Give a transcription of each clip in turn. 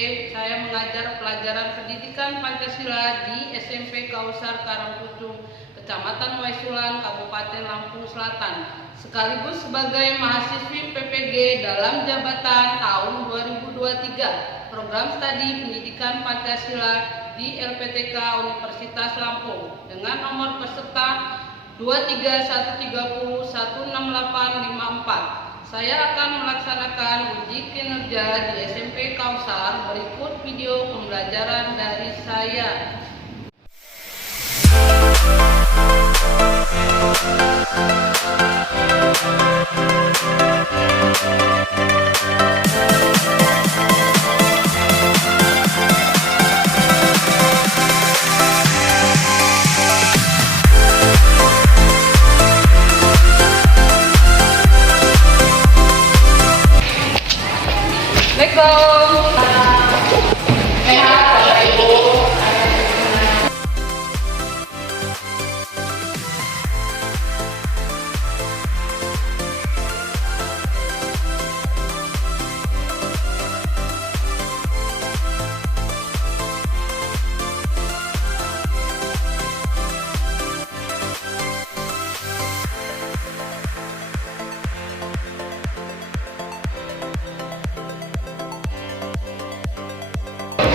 Saya mengajar pelajaran pendidikan Pancasila di SMP Kausar Karangpucung, Kecamatan Waisulan, Kabupaten Lampung Selatan, sekaligus sebagai mahasiswi PPG dalam jabatan tahun 2023 program studi pendidikan Pancasila di LPTK Universitas Lampung dengan nomor peserta 23130168854. Saya akan melaksanakan uji kinerja di SMP Kausar. Berikut video pembelajaran dari saya.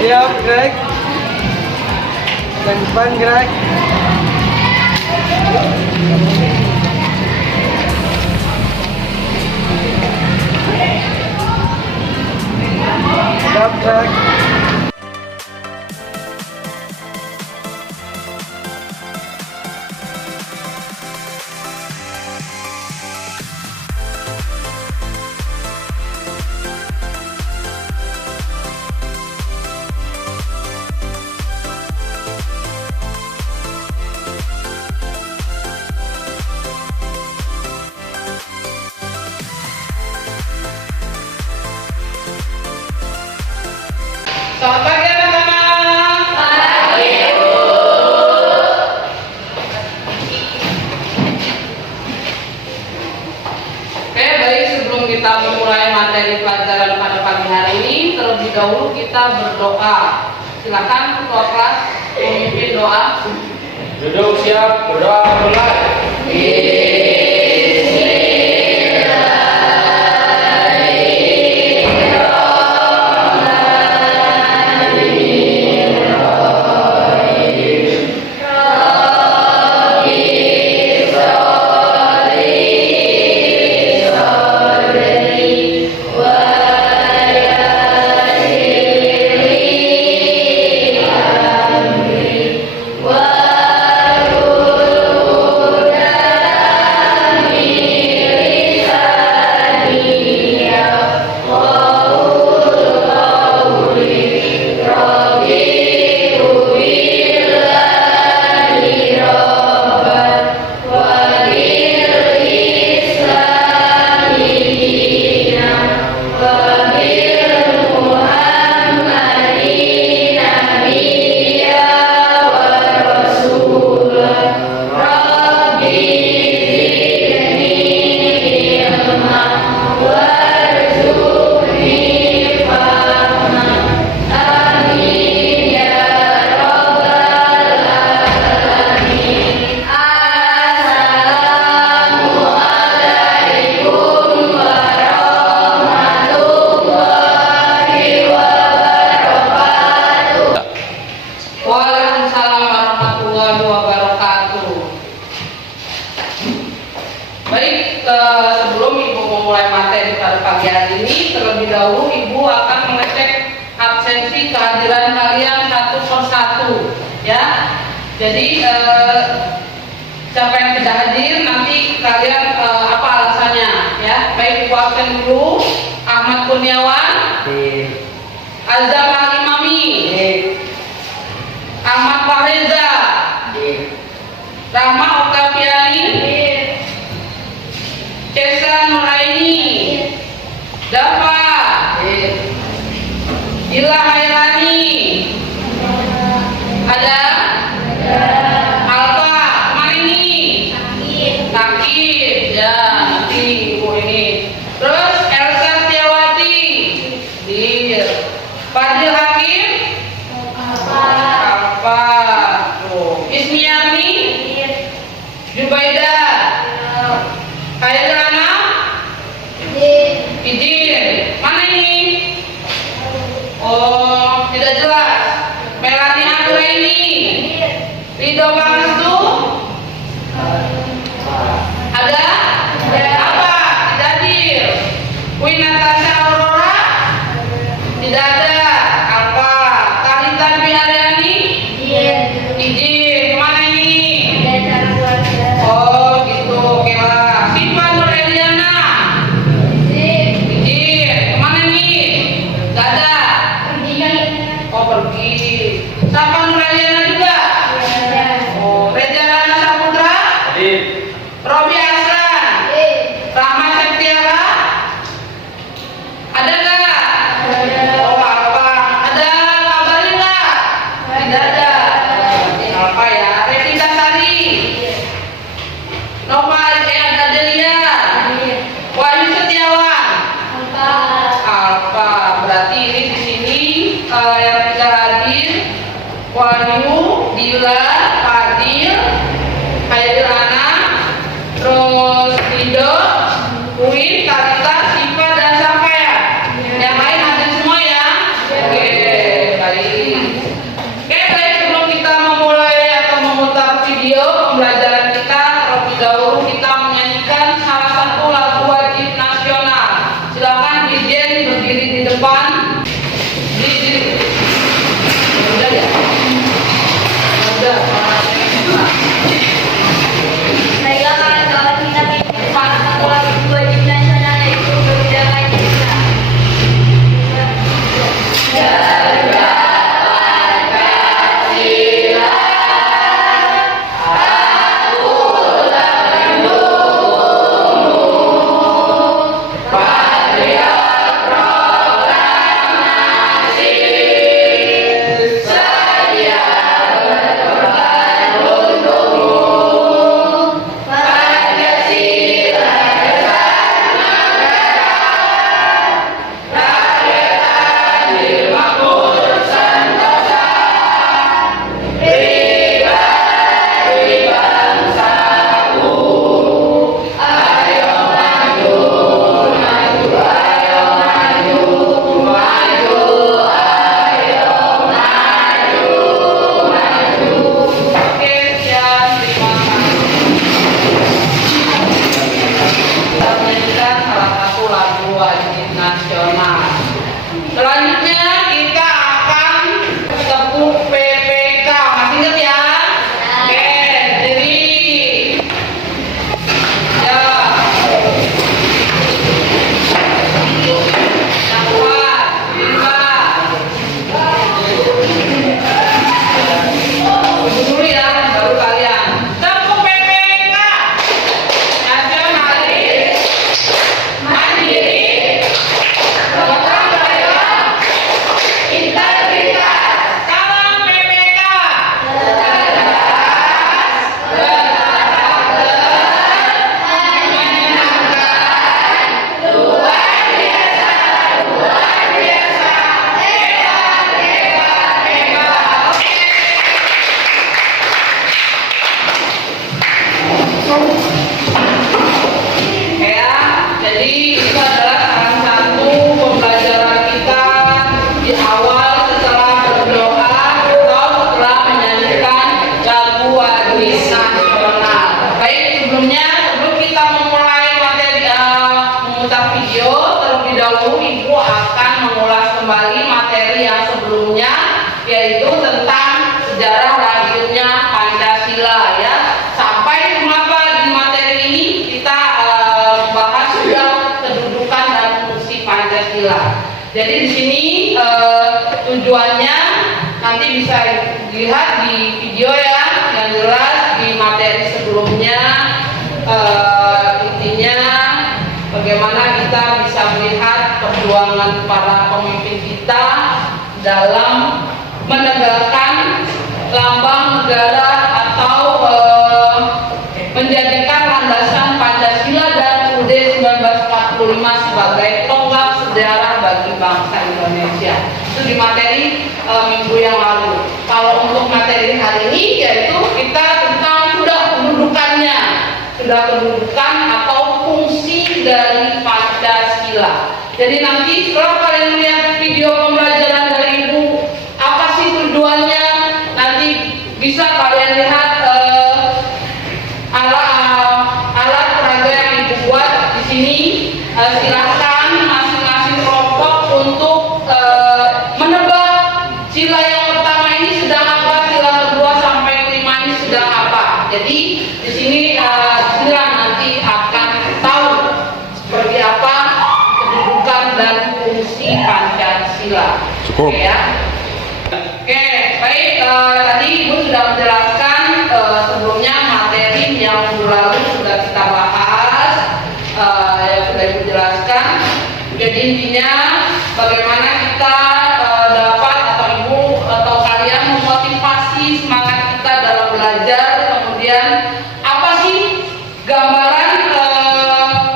Siap, gerak. Yang depan gerak. Siap, gerak. Selamat pagi anak-anak. Pagi, Bu. Oke, baik, sebelum kita memulai materi pelajaran pada pagi hari ini, terlebih dahulu kita berdoa. Silakan ketua kelas memimpin doa. Duduk siap, berdoa mulai. Waalaikumsalam warahmatullahi wabarakatuh. Baik, sebelum Ibu memulai materi pada pagi hari ini, terlebih dahulu Ibu akan mengecek absensi kehadiran kalian satu persatu, ya. Jadi siapa yang tidak hadir nanti kalian apa alasannya, ya. Baik, Ibu absen dulu. Ahmad Kurniawan, Azam Imami, Ahmad Fahreza, Rahma Okapiani, Cesa Nuraini, Dafa, Ila Hairani, ada Alfa, mana ini? Sakit, ya nanti Ibu ini. Terus Elsa Setiawati, Fadil Tidak jelas. Melanie Anggraini, Rido Pangestu, ada? Apa? Tidak hadir. Queen Natasha Aurora, tidak ada. Apa? Talita Biaryani, izin. Kemana ini? Oh gitu, oke lah. Siva Nur Eliana, izin. Kemana nih? Gak ada. Oh pergi. Siapa Nur Eliana juga? Oh, Reza Rana Saputra, Hadir. Robi Asran, Rahma Septiara, ada nggak? Oh apa? Ada kabarnya nggak? Tidak ada. Apa ya? Revita Sari, Nova Adelia, Wahyu Setiawan. Apa? Berarti ini di sini yang tidak hadir Wahyu, Dila, Fadil, Haidil Ana, terus Rido, Queen, Talita, Siva, dan Safaya. Yang lain hadir semua ya? Oke, baik. Oke, baik, sebelum kita memulai atau memutar video pembelajaran kita, terlebih dahulu kita menyanyikan salah satu lagu wajib nasional. Silakan Dirjen berdiri di depan. Udah ya? Udah. Selanjutnya kita akan tepuk PPK. Masih ingat ya? Oke, jadi ya. Yang kuat, 5. Dulu ya, baru kalian. Tepuk PPK. Nasionalis, mandiri, gotong royong, integritas. Salam PPK. Ya, jadi itu adalah salah satu pembelajaran kita di awal setelah berdoa atau setelah menyanyikan lagu wajib nasional. Baik, sebelum kita memulai materi memutar video, terlebih dahulu Ibu akan mengulas kembali materi yang sebelumnya, yaitu tentang sejarah lahirnya Pancasila ya. Sampai kenapa di materi ini kita bahas sudah kedudukan dan fungsi Pancasila. Jadi di sini tujuannya nanti bisa dilihat di video ya, yang jelas di materi sebelumnya. Intinya bagaimana kita bisa melihat perjuangan para pemimpin kita dalam menegakkan lambang negara atau menjadikan landasan Pancasila dan UUD 1945 sebagai tonggak sejarah bagi bangsa Indonesia. Itu di materi minggu yang lalu. Kalau untuk materi hari ini, yaitu kita tentang sudah kedudukan atau fungsi dari Pancasila. Jadi nanti setelah kalian melihat video pembelajaran dari Ibu Cukup. Oke ya. Oke, baik. Tadi Ibu sudah menjelaskan sebelumnya materi yang minggu lalu sudah kita bahas, yang sudah Ibu jelaskan. Jadi intinya bagaimana kita dapat atau Ibu atau kalian memotivasi semangat kita dalam belajar. Kemudian apa sih gambaran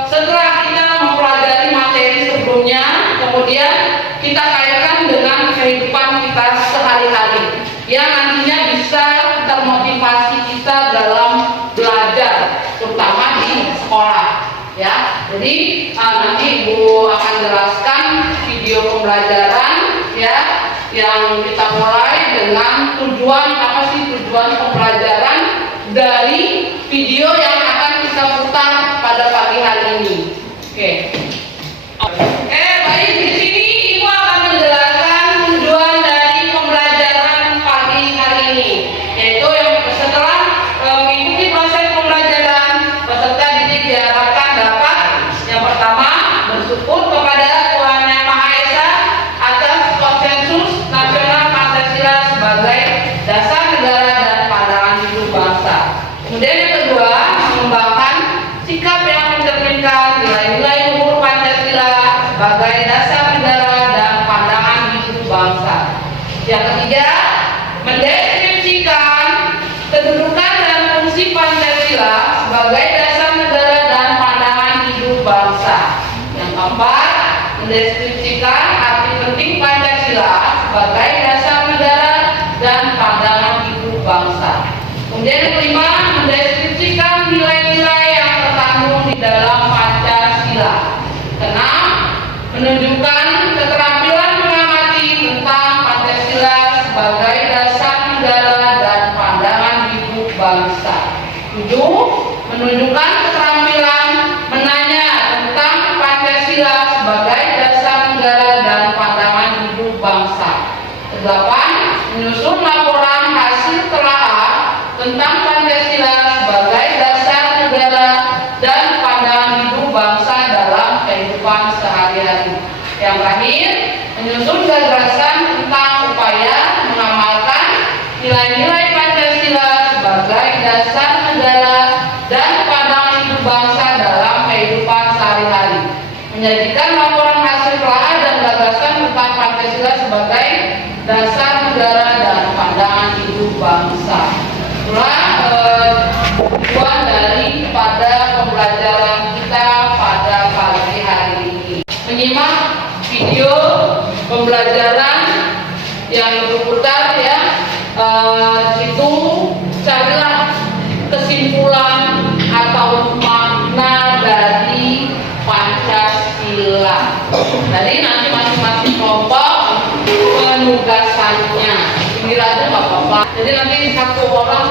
setelah kita mempelajari materi sebelumnya, kemudian kita kaitkan dengan kehidupan kita sehari-hari yang nantinya bisa termotivasi kita dalam belajar, terutama di sekolah ya. Jadi nanti Ibu akan jelaskan video pembelajaran ya, yang kita mulai dengan tujuan, apa sih tujuan pembelajaran dari video yang akan kita putar pada pagi hari ini. Oke. Baik, di sini Ibu akan menjelaskan tujuan dari pembelajaran pagi hari ini, yaitu yang setelah mengikuti proses pembelajaran, peserta didik diharapkan dapat yang pertama bersyukur kepada Tuhan Yang Maha Esa atas konsensus nasional Pancasila sebagai dasar negara dan pandangan hidup bangsa. Kemudian yang kedua, mengembangkan sikap yang mencerminkan nilai-nilai luhur Pancasila sebagai dasar negara dan pandangan hidup bangsa. Yang ketiga, mendeskripsikan kedudukan dan fungsi Pancasila sebagai dasar negara dan pandangan hidup bangsa. Yang keempat, mendeskripsikan arti penting Pancasila sebagai dasar negara dan pandangan hidup bangsa. Kemudian yang kelima, mendeskripsikan nilai-nilai yang terkandung di dalam Pancasila. Keenam, menunjukkan keterampilan mengamati tentang Pancasila sebagai dasar negara dan pandangan hidup bangsa. Tujuh, menunjukkan keterampilan menanya tentang Pancasila sebagai dasar negara dan pandangan hidup bangsa. Kedelapan, menyusun laporan hasil telaah tentang Pancasila sebagai dasar negara dan pandangan hidup bangsa dalam kehidupan sehari-hari. Yang terakhir, menyusun gagasan tentang upaya mengamalkan nilai-nilai Pancasila sebagai dasar negara dan pandangan hidup bangsa dalam kehidupan sehari-hari. Menyajikan laporan hasil telaah dan gagasan tentang Pancasila sebagai dasar negara dan pandangan hidup bangsa. Itulah tujuan daripada pembelajaran kita pada pagi hari ini. Menyimak video pembelajaran yang berputar ya, di situ carilah kesimpulan atau makna dari Pancasila. Jadi nanti masing-masing kelompok penugasannya. Ini aja nggak apa-apa. Jadi nanti satu orang.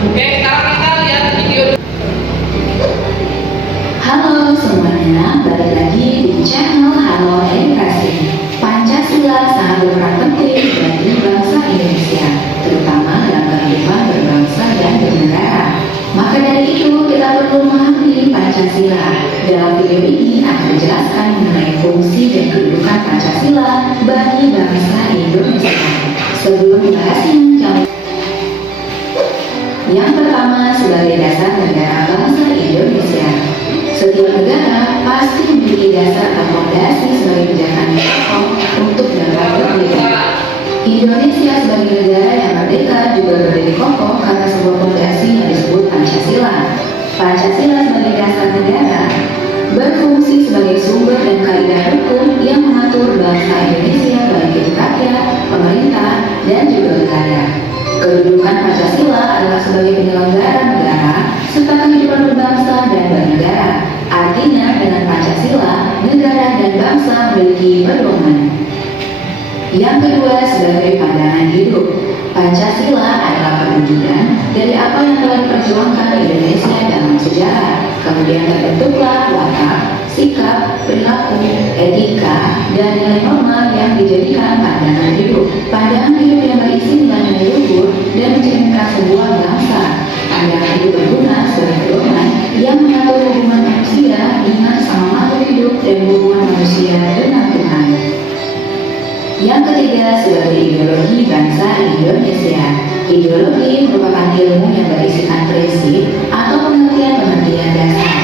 Oke, sekarang kita lihat video. Halo semuanya, balik lagi di channel Halo Edukasi. Pancasila sangat berperan penting bagi bangsa Indonesia, terutama dalam kehidupan berbangsa dan bernegara. Maka dari itu kita perlu memahami Pancasila. Dalam video ini akan dijelaskan mengenai fungsi dan kedudukan Pancasila bagi bangsa Indonesia. Sebelum dibahasnya, yang pertama sebagai dasar negara bangsa Indonesia. Setiap negara pasti memiliki dasar atau fondasi sebagai pijakan yang kokoh untuk dapat berdiri. Indonesia sebagai negara yang merdeka juga berdiri kokoh karena sebuah fondasi yang disebut Pancasila. Pancasila sebagai dasar negara berfungsi sebagai sumber dan kaidah hukum yang mengatur bangsa Indonesia baik itu rakyat, pemerintah, dan juga negara. Kedudukan Pancasila adalah sebagai penyelenggara negara serta kehidupan berbangsa dan bernegara. Artinya dengan Pancasila, negara dan bangsa memiliki pedoman. Yang kedua sebagai pandangan hidup. Pancasila adalah perwujudan dari apa yang telah diperjuangkan Indonesia dalam sejarah. Kemudian terbentuklah watak, sikap, perilaku, etika, dan nilai norma yang dijadikan pandangan hidup. Pandangan hidup yang berisi nilai-nilai luhur dan mencerminkan sebuah bangsa. Pandangan hidup berguna sebagai pedoman yang mengatur hubungan manusia dengan sama makhluk hidup dan hubungan manusia dengan Tuhan. Yang ketiga sebagai ideologi bangsa Indonesia. Ideologi merupakan ilmu yang berisikan prinsip atau pengertian-pengertian dasar.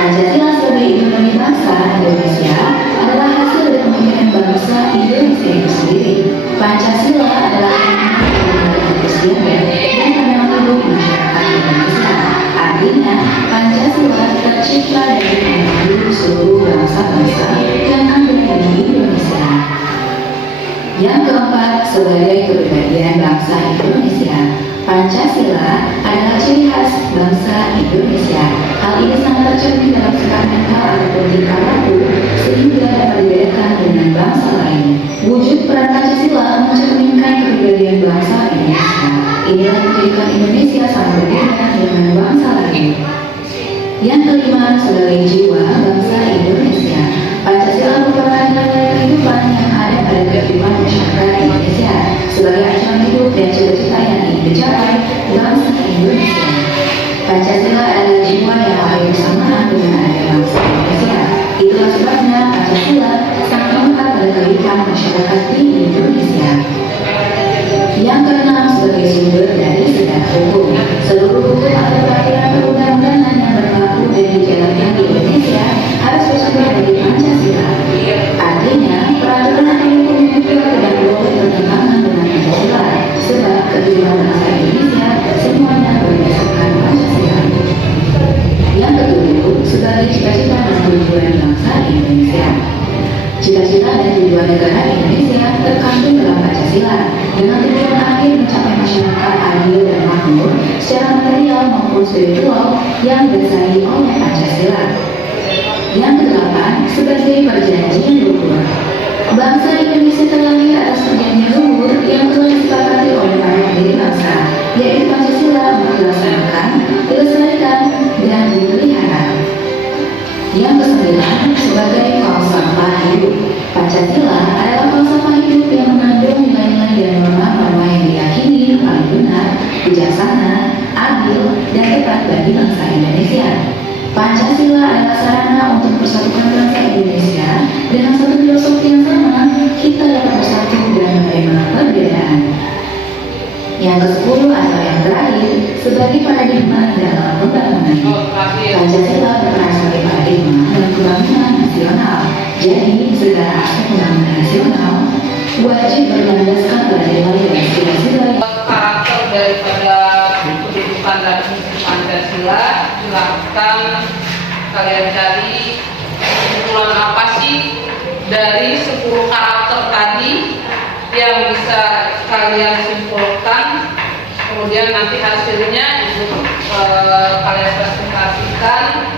Pancasila sebagai ideologi bangsa Indonesia adalah hasil dari pemikiran bangsa Indonesia itu sendiri. Pancasila adalah kesetiaan dan pandangan hidup masyarakat Indonesia. Artinya, Pancasila tercipta dari pandangan hidup seluruh bangsa-bangsa yang ada di Indonesia. Yang keempat, sebagai kepribadian bangsa Indonesia. Pancasila adalah ciri khas bangsa Indonesia. Hal ini sangat tercermin dalam sikap mental ataupun tingkah laku sehingga dapat dibedakan dengan bangsa lain. Wujud peran Pancasila mencerminkan kepribadian bangsa Indonesia. Inilah yang menjadikan Indonesia sangat berbeda dengan bangsa lain. Yang kelima, sebagai jiwa bangsa Indonesia. Pancasila merupakan nilai kehidupan yang ada pada kehidupan masyarakat Indonesia sebagai ancaman hidup dan cita-cita yang ingin dicapai bangsa Indonesia. Pancasila adalah jiwa yang ada bersamaan dengan adanya bangsa Indonesia. Itulah sebabnya Pancasila sangat melekat pada kehidupan masyarakat di Indonesia. Yang keenam, sebagai sumber dari segala hukum. Seluruh hukum atau peraturan perundang-undangan yang berlaku dan dijalankan di Indonesia harus bersumber dari Pancasila. Artinya, peraturan atau hukum itu tidak boleh bertentangan dengan Pancasila, sebab kehidupan bangsa Indonesia semuanya berdasarkan Pancasila. Yang ketujuh, sebagai cita-cita dan tujuan bangsa Indonesia. Cita-cita dan tujuan negara Indonesia terkandung dalam Pancasila dengan tujuan akhir mencapai masyarakat adil dan makmur secara material maupun spiritual yang didasari oleh Pancasila. Yang kedelapan, sebagai perjanjian luhur. Bangsa Indonesia terlahir atas perjanjian luhur yang telah disepakati oleh para pendiri bangsa, yaitu Pancasila untuk dilaksanakan, dilestarikan, dan dipelihara. Yang kesembilan, sebagai falsafah hidup. Pancasila adalah falsafah hidup yang mengandung nilai-nilai dan norma-norma yang diyakini paling benar, bijaksana, adil, dan tepat bagi bangsa Indonesia. Pancasila adalah sarana untuk persatukan bangsa Indonesia dengan satu filosofi yang sama, kita dapat bersatu dan menerima perbedaan. Yang ke-10 atau yang terakhir, sebagai paradigma dalam pembangunan. Pancasila berperan sebagai paradigma dalam pembangunan nasional. Jadi, segala aspek pembangunan nasional wajib berlandaskan pada nilai dan sila-sila karakter daripada kehidupan dan fungsi Pancasila. Silahkan kalian cari kesimpulan apa sih dari 10 karakter tadi yang bisa kalian simpulkan, kemudian nanti hasilnya itu kalian presentasikan.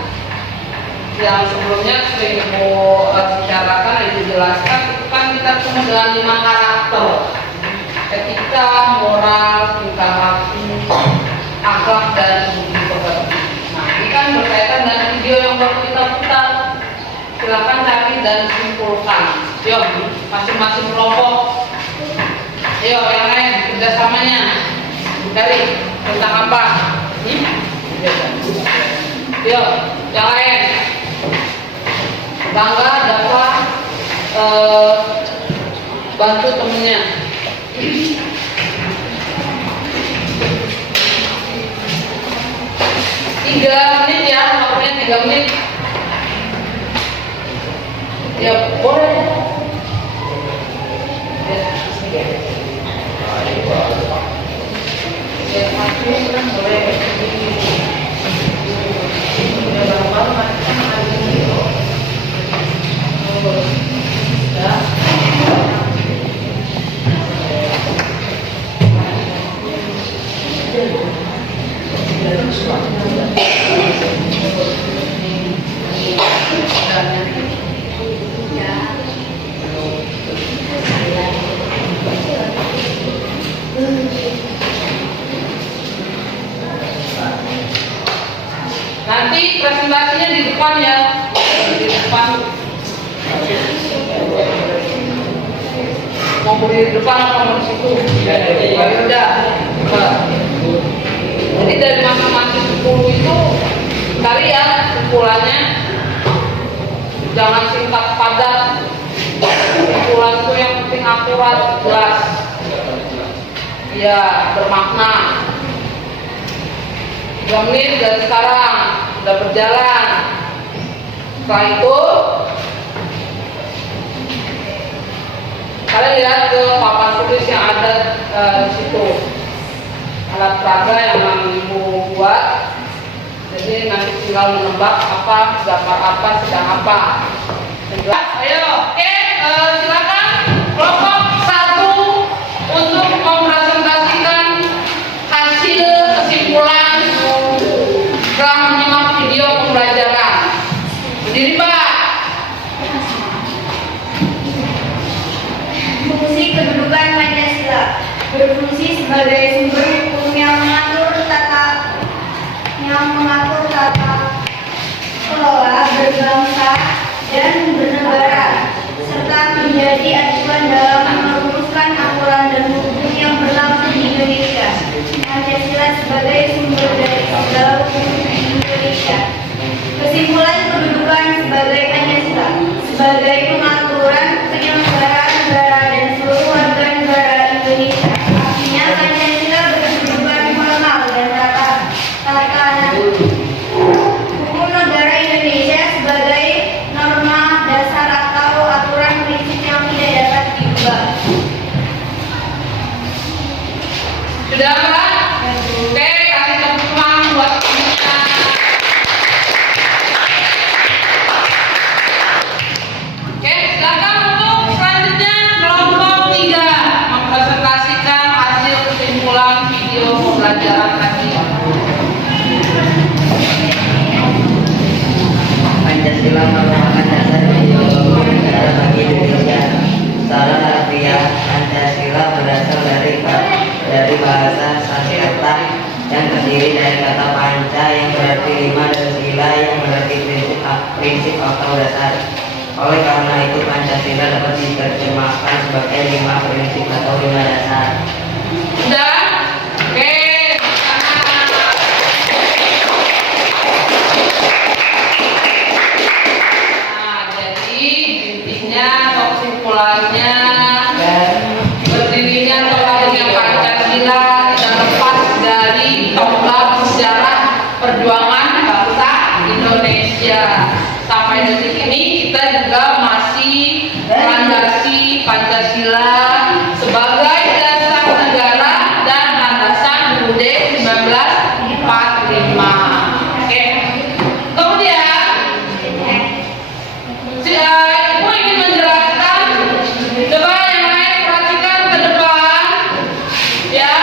Yang sebelumnya sudah Ibu bicarakan, Ibu jelaskan, itu kan kita cuma dengan 5 karakter: etika, moral, tingkah laku, akhlak, dan budi pekerti. Nah, ini kan berkaitan dengan video yang baru kita putar. Silakan cari dan simpulkan. Yuk, masing-masing kelompok. Ayo, yang lain kerjasamanya dari tentang apa? Yuk, yang lain. Bangga dapat bantu temennya. 3 menit ya, waktunya 3 menit. Ya boleh. Nanti presentasinya di depan ya, di depan. Mau beli di depan apa mau di situ? Ya udah. Jadi dari masing-masing 10 itu cari ya kumpulannya, jangan singkat padat. Kumpulan itu yang penting akurat, jelas, ya bermakna. 3 menit dari sekarang udah berjalan. Setelah itu kalian lihat ke papan tulis yang ada di situ, alat peraga yang ibu buat. Jadi nanti tinggal menebak apa, gambar apa, sedang apa. Jelas? Ayo, oke, silakan kelompok 1 untuk mempresentasikan hasil kesimpulan setelah menyimak video pembelajaran. Berdiri, Pak. Fungsi kedudukan Pancasila berfungsi sebagai sumber hukum yang mengatur tata kelola berbangsa dan bernegara, serta menjadi acuan dalam merumuskan aturan dan hukum yang berlaku di Indonesia. Pancasila sebagai sumber dari segala hukum di Indonesia. Kesimpulan kedudukan sebagai Pancasila sebagai pengaturan penyelenggaraan negara dan seluruh warga negara Indonesia. Artinya Pancasila berkedudukan formal dan tatanan hukum negara Indonesia sebagai norma dasar atau aturan prinsip yang tidak dapat diubah. Sudah, Pak? Oke, kasih tepuk tangan buat kita. Oke, silakan untuk selanjutnya kelompok 3 mempresentasikan hasil kesimpulan video pembelajaran tadi. Pancasila merupakan dasar ideologi negara bagi Indonesia. Secara harfiah, Pancasila berasal dari bahasa Sanskerta yang terdiri dari kata panca yang berarti 5 dan sila yang berarti prinsip atau dasar. Oleh karena itu Pancasila dapat diterjemahkan sebagai 5 prinsip atau 5 dasar. Sudah? Oke. Nah, jadi intinya atau kesimpulannya berdirinya atau lahirnya Pancasila tidak lepas dari tonggak sejarah perjuangan bangsa Indonesia. Sampai detik ini kita juga masih melandasi Pancasila sebagai dasar negara dan landasan UUD 1945. Oke. Kemudian Ibu ingin menjelaskan, coba yang lain perhatikan ke depan, ya,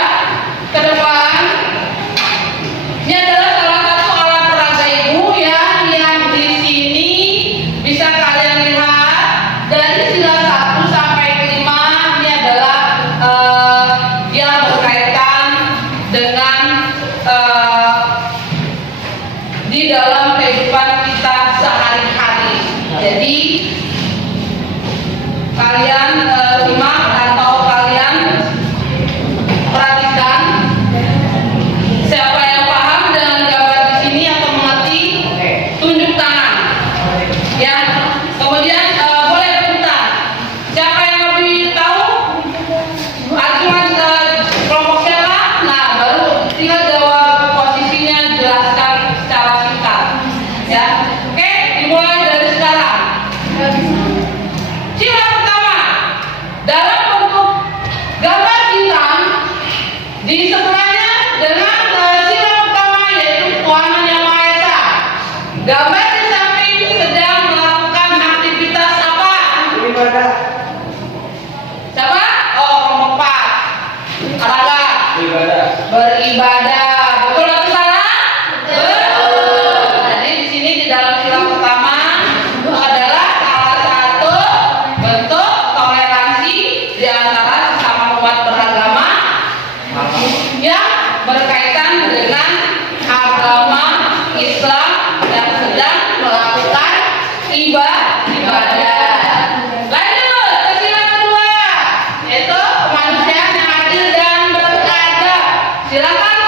ke depan. Ini adalah salah satu alat peraga Ibu ya, yang di sini bisa kalian lihat dari sila 1 sampai 5. Ini adalah yang berkaitan dengan di dalam kehidupan kita sehari-hari. Jadi kalian simak atau kalian perhatikan. Siapa yang paham dengan gambar di sini atau mengerti, tunjuk tangan. Ya. Kemudian boleh rebutan. Siapa yang lebih tahu? Cuma kelompok siapa? Nah, baru tinggal jawab posisinya, jelaskan secara singkat. Ya. Oke, dimulai dari sekarang. Sila pertama, dalam bentuk gambar bintang, di sebelahnya dengan sila pertama yaitu Tuhan Yang Maha Esa. Gambar di samping sedang melakukan aktivitas apa? Beribadah. Siapa? Oh, kelompok 4. Olahraga. Beribadah. Beribadah. Betul atau salah? Betul. Jadi di sini di dalam sila pertama adalah salah satu bentuk toleransi di antara sesama umat beragama yang berkaitan dengan agama Islam yang sedang melakukan ibadah. Lanjut ke sila kedua, yaitu kemanusiaan yang adil dan beradab. Silakan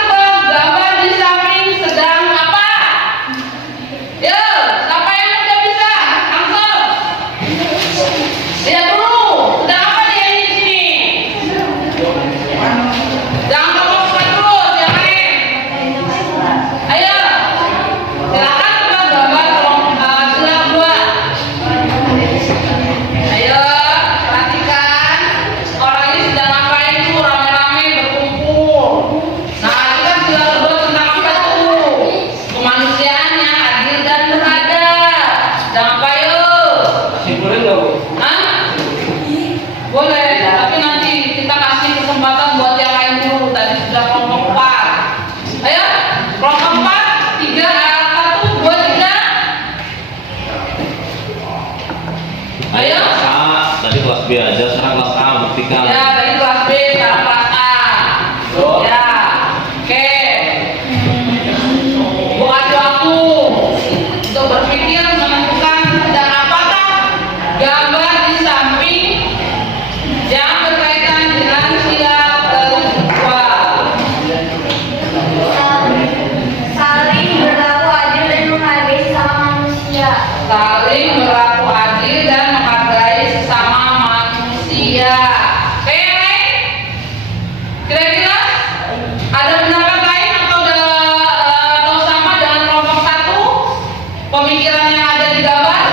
vertikal. Ya, tadi kelas B, sekarang kelas A. Betul. Ya, oke. Bu kasih waktu untuk berpikir menentukan dan apakah gambar di samping yang berkaitan dengan sila kedua. Saling berlaku adil dan menghargai sesama manusia. Saling berlaku adil dan menghargai sesama manusia. Oke, yang lain? Kira-kira ada pendapat lain atau sama dengan kelompok satu pemikiran yang ada di gambar?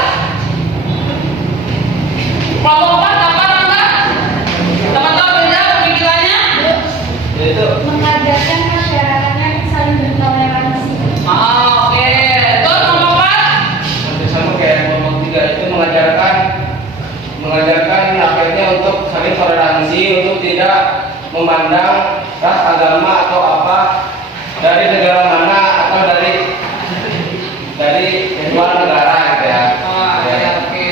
Kelompok empat apa enggak? Teman-teman beda pemikirannya? Yaitu Mengajarkan masyarakatnya saling bertoleransi. Oke. Terus kelompok empat? hampir sama kayak kelompok 3 itu mengajarkan rakyatnya untuk saling toleransi, untuk tidak memandang ras, agama atau apa dari negara mana atau dari luar negara gitu ya. Oh, ya, oke.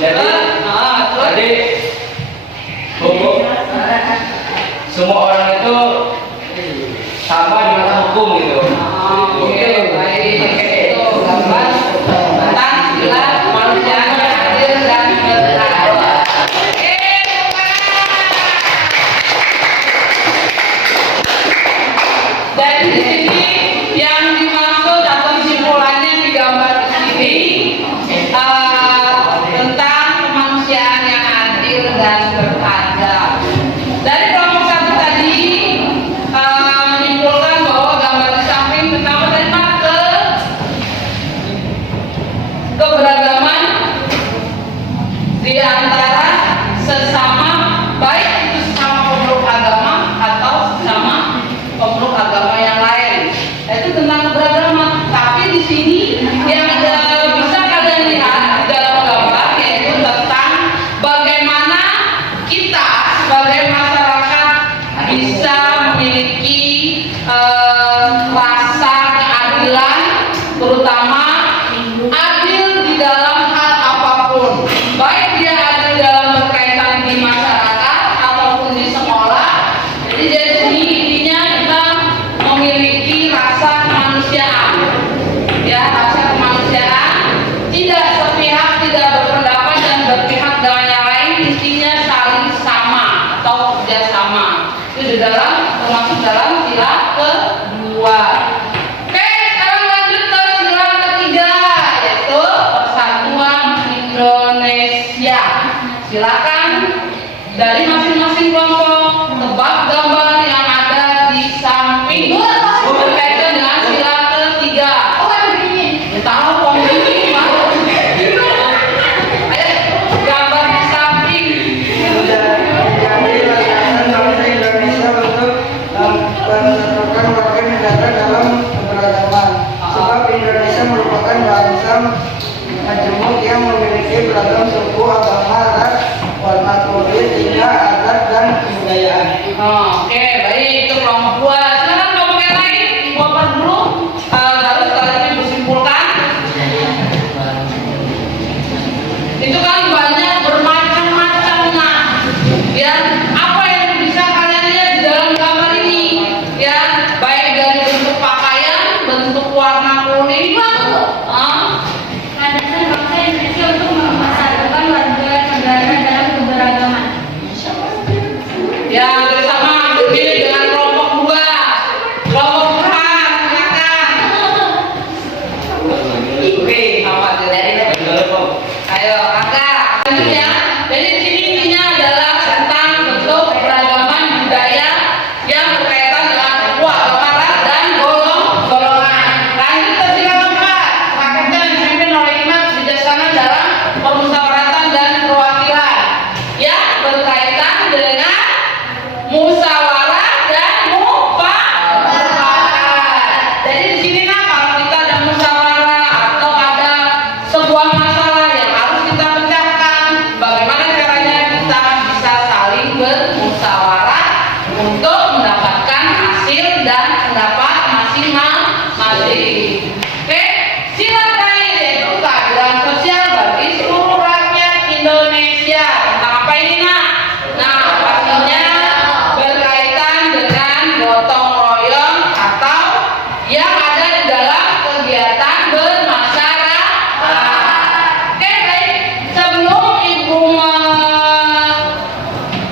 Jadi Terus? Jadi hukum semua orang itu sama di mata hukum gitu. Oke, baik. Itu gambar tentang sila kemanusiaan yang adil dan beradab. Oke, dari sini yang dimaksud atau kesimpulannya di gambar ini tentang kemanusiaan yang adil dan beradab. Dari kelompok satu tadi menyimpulkan bahwa gambar di samping tentang apa tadi Pak? Keberagaman di antara sesama, baik itu sesama pemeluk agama atau sesama pemeluk agama yang lain. Itu tentang keberagaman. Tapi di sini yang bisa kalian lihat di dalam gambar yaitu tentang bagaimana kita sebagai masyarakat bisa memiliki rasa keadilan, terutama adil di dalam hal apapun, baik dia adil dalam berkaitan di masyarakat ataupun di sekolah. Jadi dari sini intinya kita memiliki rasa kemanusiaan, ya, rasa kemanusiaan, tidak sepihak, tidak berpendapat dan berpihak dengan yang lain, intinya saling sama atau kerjasama. Itu di dalam termasuk dalam sila kedua. Oke, sekarang lanjut ke sila ketiga, yaitu Persatuan Indonesia. Silakan dari masing-masing kelompok tebak gambar yang ada di samping berkaitan dengan sila ketiga. Ya, tahu kok ini, Pak. Ayo, gambar di samping. Kami landasan bangsa Indonesia untuk mempersatukan warga negara dalam keberagaman. Sebab Indonesia merupakan bangsa majemuk yang memiliki beragam suku, agama, ras, warna kulit hingga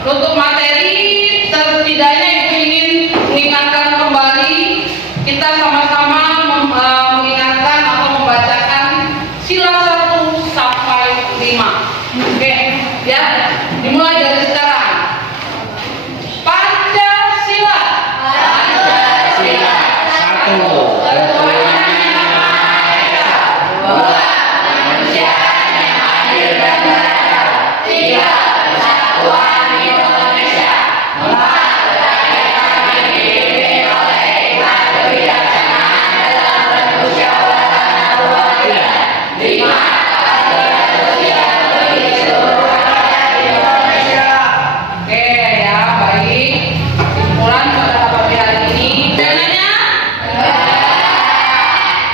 Untuk materi, setidaknya Ibu ingin mengingatkan kembali, kita sama-sama mengingatkan atau membacakan sila 1 sampai 5. Oke, ya. Dimulai dari sekarang. Pancasila. Pancasila. 1. Oke ya, baik. Kesimpulan pada pagi hari ini. Dananya?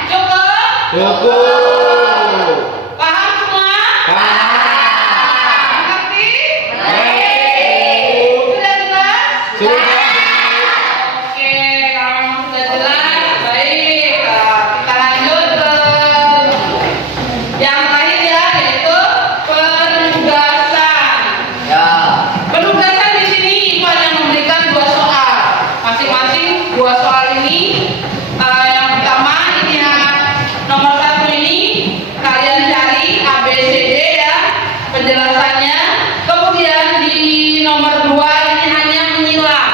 Cukup? Cukup. Paham semua? Paham. Mengerti? Baik. Sudah jelas? Sudah. Oke, kalau memang sudah jelas, baik. Kita lanjut ke yang terakhir ya, yaitu penugasan. Ya. Penugasan di sini Ibu hanya memberikan 2 soal, masing-masing 2 soal ini. Yang pertama ini nomor 1 ini kalian cari ABCD ya penjelasannya. Kemudian di nomor 2 ini hanya menyilang,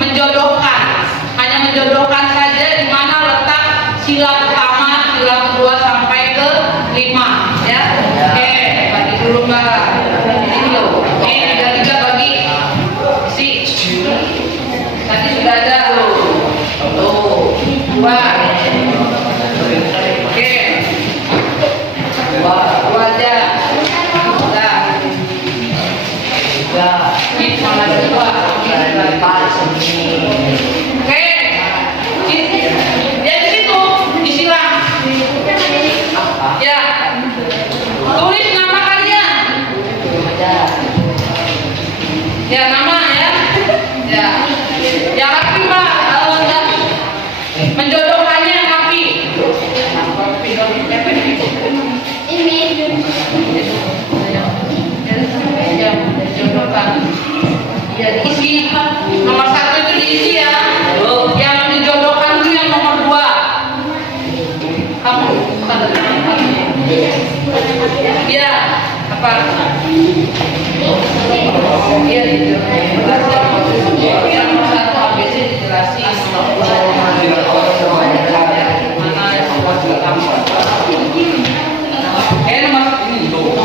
menjodohkan saja di mana letak sila pertama, sila kedua sampai ke 5 ya. Oke, bagi dulu Mbak. Ini dulu. Ini 3 bagi si. Tadi sudah ada loh. Tuh, 2. Oke. 2 aja. Udah. Ya. Ini mana ada 2. Oke. Ya di situ disilang. Ya. Tulis nama kalian. Ya nama ya. Ya. Yang rapi Mbak. Kalau enggak menjodohkannya yang rapi. Ya, menjodohkan. Ya diisi. Nomor 1 itu diisi ya. Yang dijodohkan itu yang nomor 2. Kamu bukan dari kamu. Iya. Apa? Iya dijodohkan. Yang nomor 1 ABC dijelasin. Nomor 2 mana yang nomor 3. Nomor 1 ini dijelaskan.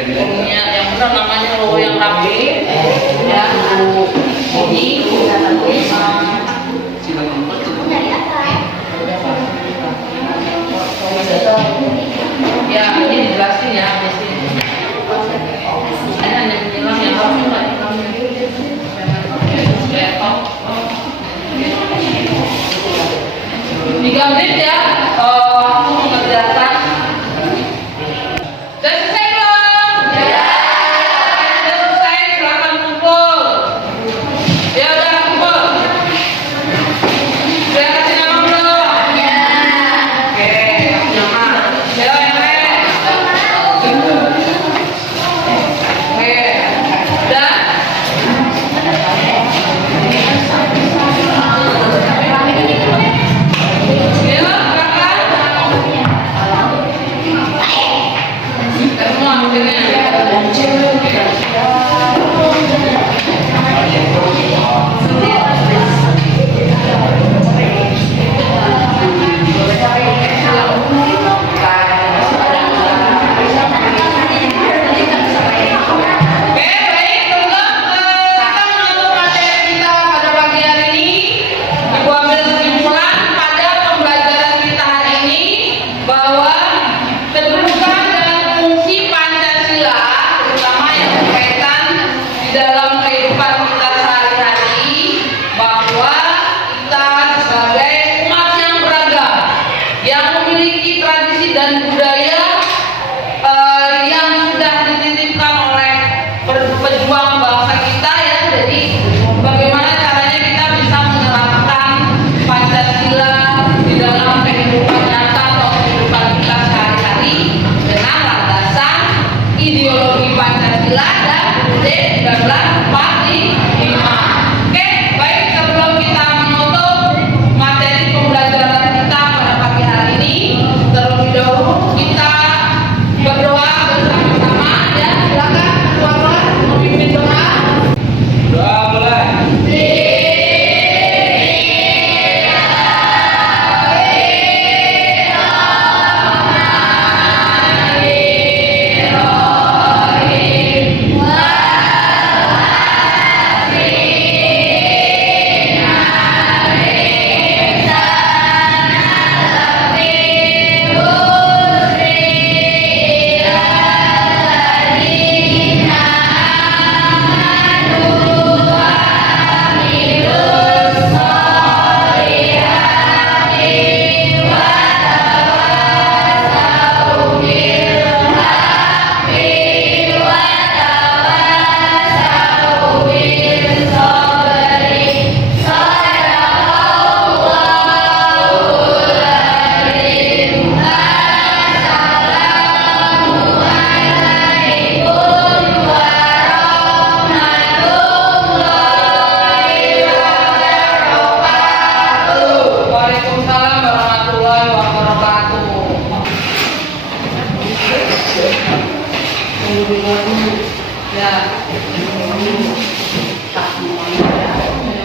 Punya yang benar namanya logo yang rapi ya. Ini ya ini dijelasin ya di sini. Saya hanya menyilang yang rapi Mbak. Tiga menit ya untuk mengerjakan. Sudah selesai belum? Ya. Sudah selesai, silakan kumpul. Ya udah kumpul. Sudah kasih nama belum? Ya. Oke, kasih nama. Ya yang lain.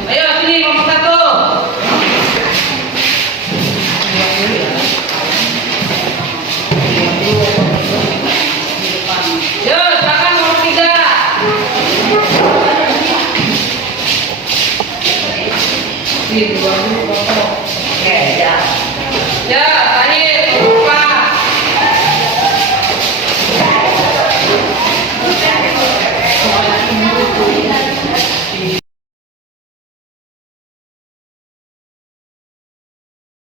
Ayo sini kelompok 1. Yo, silakan nomor 3. Oke, ya. Ya, Tahir.